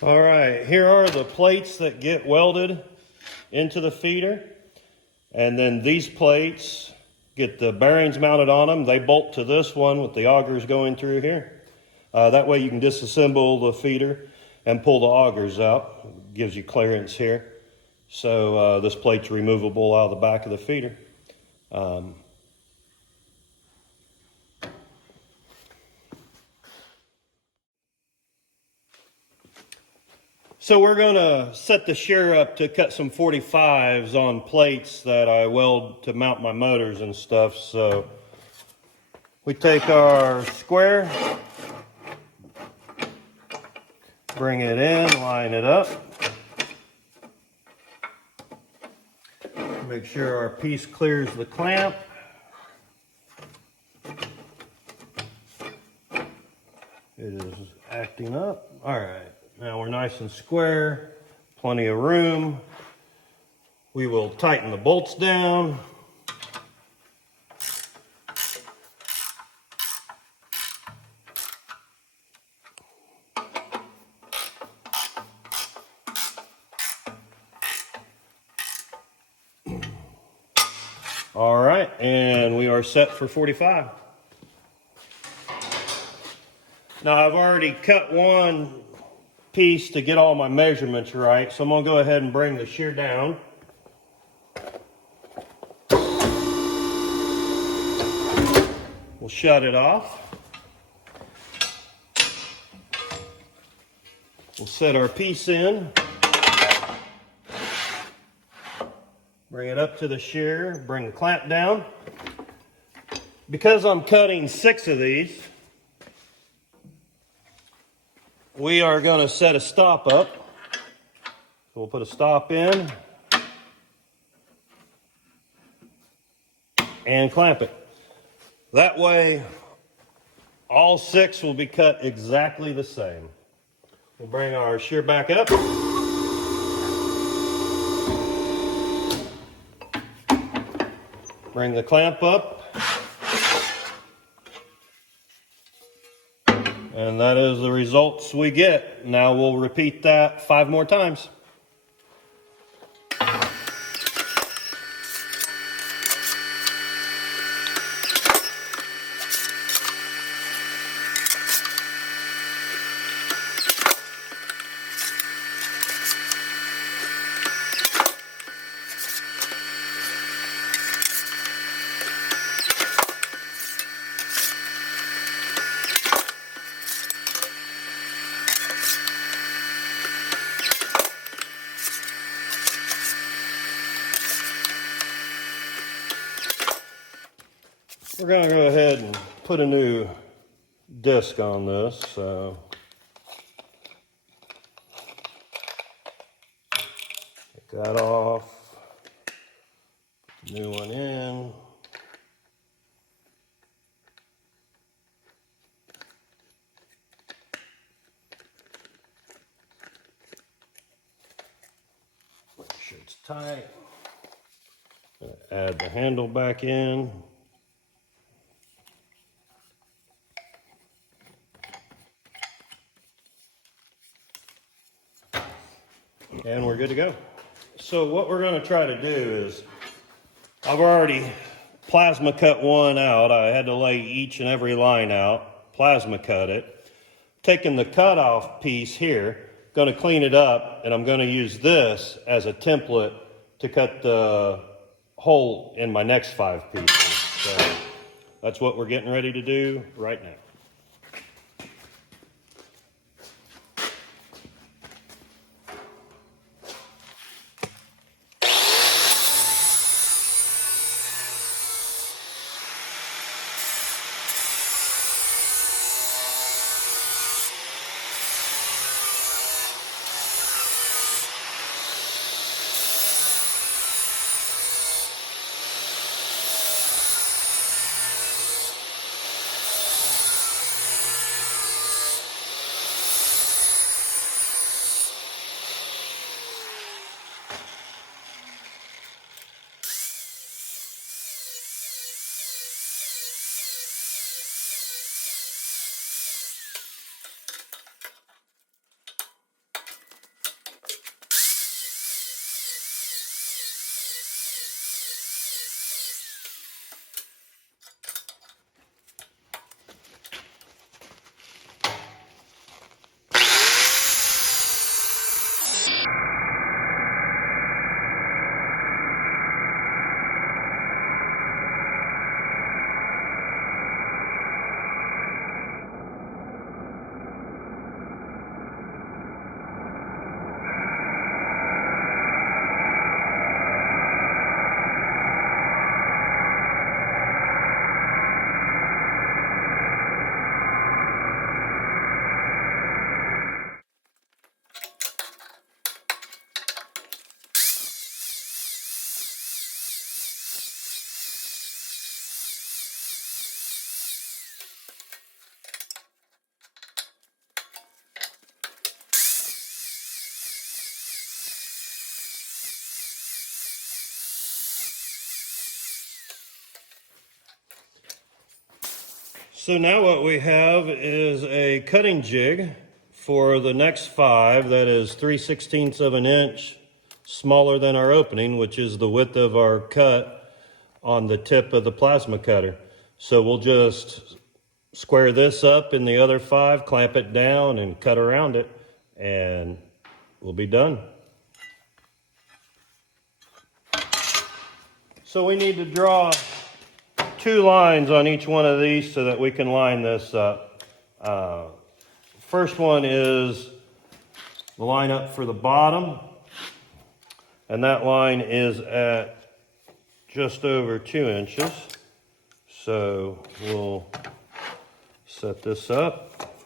All right, here are the plates that get welded into the feeder. And then these plates get the bearings mounted on them. They bolt to this one with the augers going through here. That way you can disassemble the feeder and pull the augers out. Gives you clearance here. So this plate's removable out of the back of the feeder. So we're going to set the shear up to cut some 45s on plates that I weld to mount my motors and stuff. So we take our square, bring it in, line it up. Make sure our piece clears the clamp. It is acting up. All right. Now we're nice and square, plenty of room. We will tighten the bolts down. All right, and we are set for 45. Now I've already cut one piece to get all my measurements right, so I'm going to go ahead and bring the shear down. We'll shut it off. We'll set our piece in. Bring it up to the shear, bring the clamp down. Because I'm cutting 6 of these, we are going to set a stop up. So we'll put a stop in and clamp it. That way, all 6 will be cut exactly the same. We'll bring our shear back up. Bring the clamp up. And that is the results we get. Now we'll repeat that 5 more times. We're going to go ahead and put a new disc on this. So take that off, put the new one in. Make sure it's tight. Add the handle back in. And we're good to go. So what we're going to try to do is, I've already plasma cut one out. I had to lay each and every line out, plasma cut it. Taking the cutoff piece here, going to clean it up, and I'm going to use this as a template to cut the hole in my next 5 pieces. So that's what we're getting ready to do right now. So now what we have is a cutting jig for the next 5 that is 3/16 of an inch smaller than our opening, which is the width of our cut on the tip of the plasma cutter. So we'll just square this up in the other 5, clamp it down and cut around it, and we'll be done. So we need to draw 2 lines on each one of these so that we can line this up. First one is the line up for the bottom, and that line is at just over 2 inches. So we'll set this up.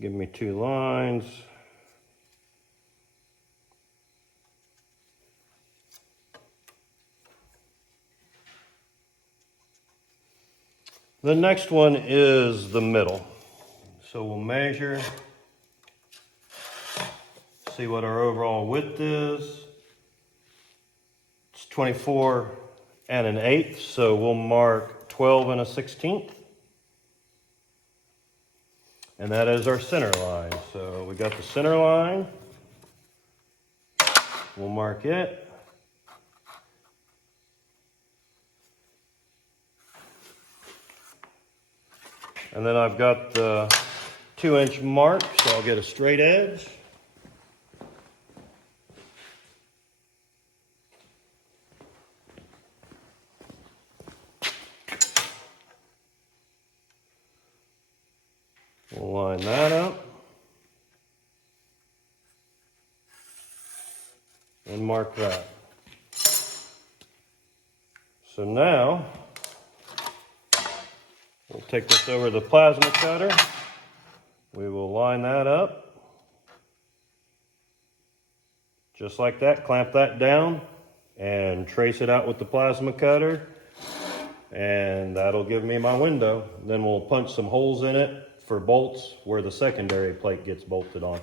Give me 2 lines. The next one is the middle. So we'll measure, see what our overall width is. It's 24 1/8, so we'll mark 12 1/16. And that is our center line. So we got the center line. We'll mark it. And then I've got the 2-inch mark, so I'll get a straight edge. We'll line that up. And mark that. So now, we'll take this over the plasma cutter. We will line that up. Just like that, clamp that down and trace it out with the plasma cutter. And that'll give me my window. Then we'll punch some holes in it for bolts where the secondary plate gets bolted on.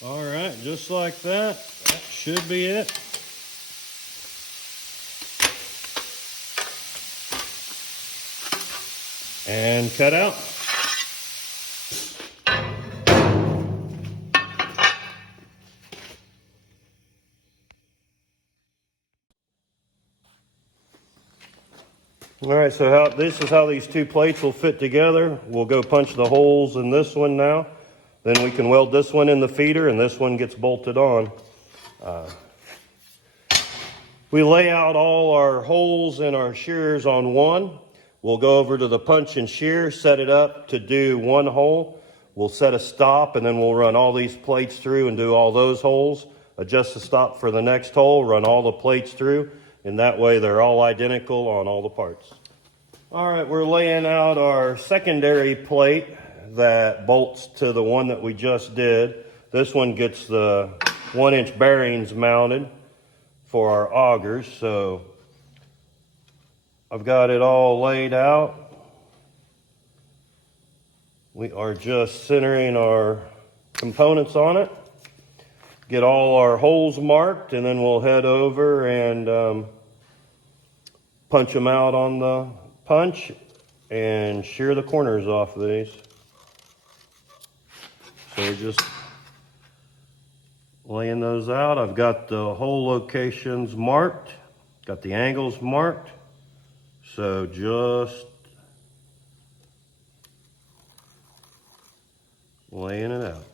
All right, just like that. That should be it. And cut out. All right, so this is how these 2 plates will fit together. We'll go punch the holes in this one now. Then we can weld this one in the feeder and this one gets bolted on. We lay out all our holes and our shears on one. We'll go over to the punch and shear, set it up to do 1 hole. we'll set a stop, and then we'll run all these plates through and do all those holes, adjust the stop for the next hole, run all the plates through, and that way they're all identical on all the parts. All right, we're laying out our secondary plate that bolts to the one that we just did. This one gets the 1-inch bearings mounted for our augers. So I've got it all laid out. We are just centering our components on it. Get all our holes marked, and then we'll head over and punch them out on the punch and shear the corners off of these. So we're just laying those out. I've got the hole locations marked, got the angles marked. So just laying it out.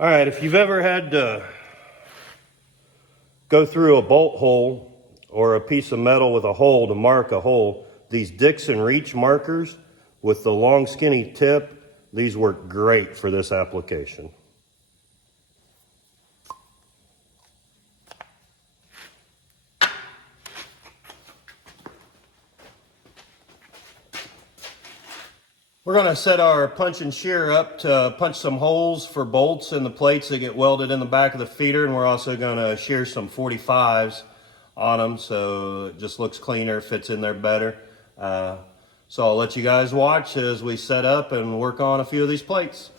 All right, if you've ever had to go through a bolt hole or a piece of metal with a hole to mark a hole, these Dixon Reach markers with the long skinny tip, these work great for this application. We're going to set our punch and shear up to punch some holes for bolts in the plates that get welded in the back of the feeder, and we're also going to shear some 45s on them so it just looks cleaner, fits in there better. So I'll let you guys watch as we set up and work on a few of these plates.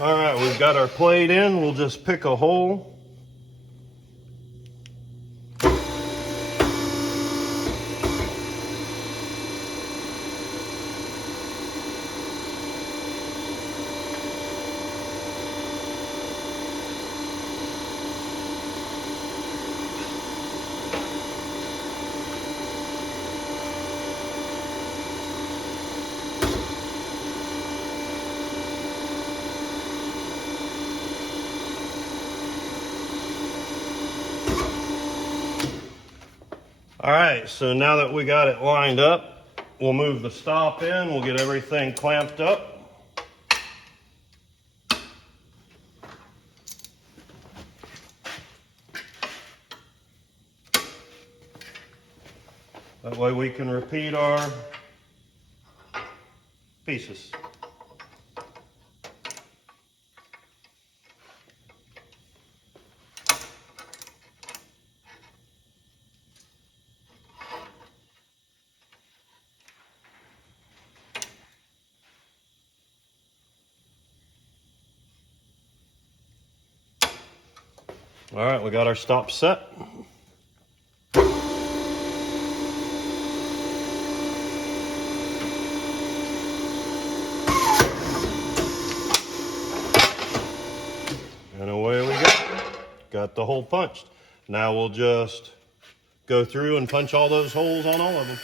All right, we've got our plate in. We'll just pick a hole All right, so now that we got it lined up, we'll move the stop in, we'll get everything clamped up. That way we can repeat our pieces. All right, we got our stop set. And away we go. Got the hole punched. Now we'll just go through and punch all those holes on all of them.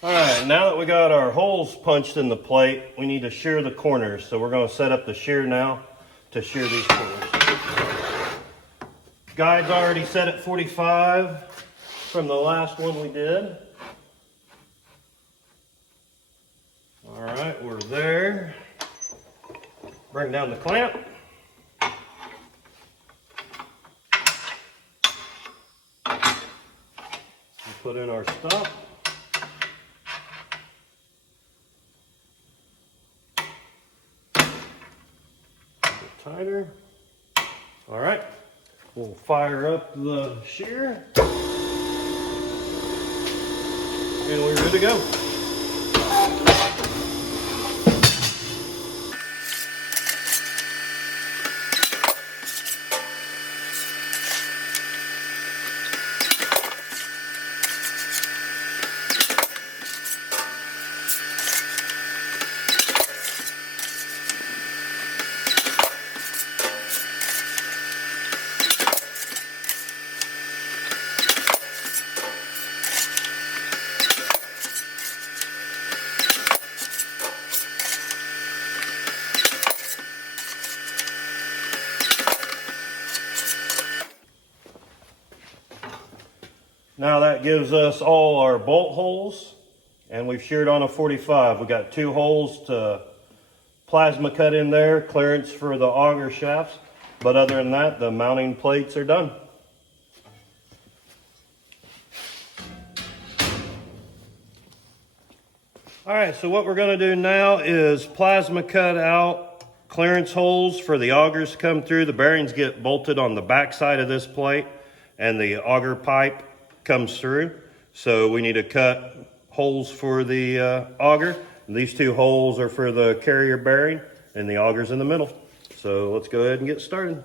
All right, now that we got our holes punched in the plate, we need to shear the corners. So we're going to set up the shear now to shear these corners. Guide's already set at 45 from the last one we did. All right, we're there. Bring down the clamp. Put in our stop. Tighter. All right, we'll fire up the shear and we're good to go. Now that gives us all our bolt holes, and we've sheared on a 45. We got 2 holes to plasma cut in there, clearance for the auger shafts. But other than that, the mounting plates are done. All right, so what we're going to do now is plasma cut out clearance holes for the augers to come through. The bearings get bolted on the back side of this plate, and the auger pipe comes through. So we need to cut holes for the auger. These 2 holes are for the carrier bearing, and the auger's in the middle. So let's go ahead and get started.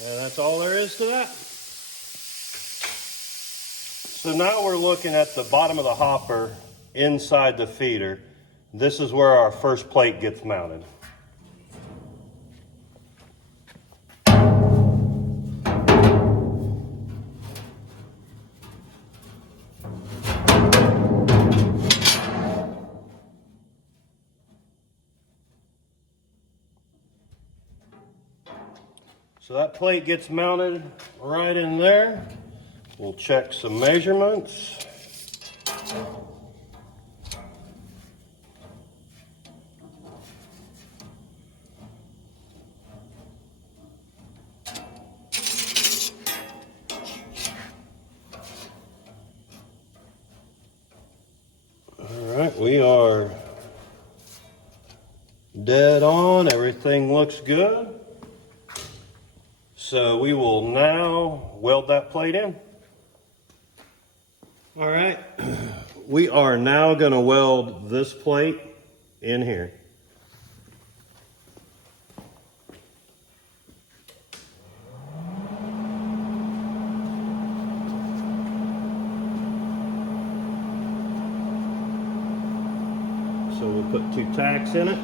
And that's all there is to that. So now we're looking at the bottom of the hopper inside the feeder. This is where our first plate gets mounted. So that plate gets mounted right in there. We'll check some measurements. All right, we are dead on. Everything looks good. So we will now weld that plate in. All right, we are now going to weld this plate in here. So we'll put 2 tacks in it.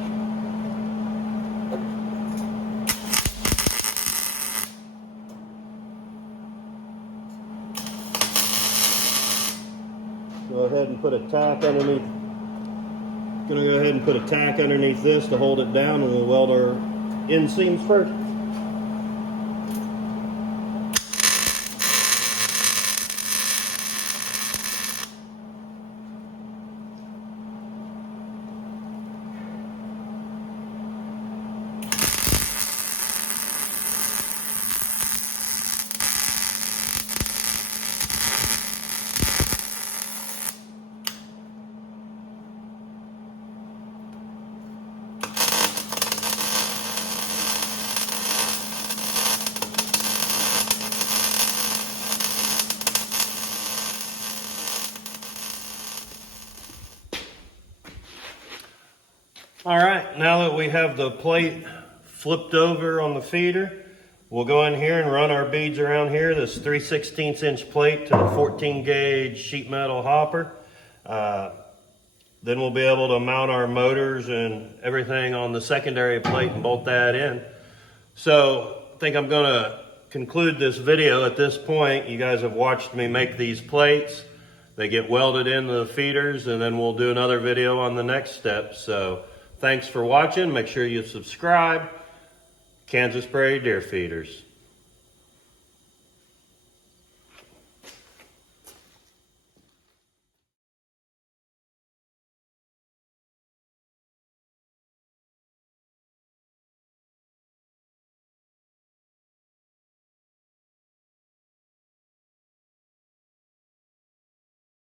Go ahead and put a tack underneath. Gonna go ahead and put a tack underneath this to hold it down, and we'll weld our inseams first. All right, now that we have the plate flipped over on the feeder, we'll go in here and run our beads around here, this 3/16 inch plate to the 14 gauge sheet metal hopper. Then we'll be able to mount our motors and everything on the secondary plate and bolt that in. So I think I'm gonna conclude this video at this point. You guys have watched me make these plates. They get welded into the feeders, and then we'll do another video on the next step. So thanks for watching. Make sure you subscribe. Kansas Prairie Deer Feeders.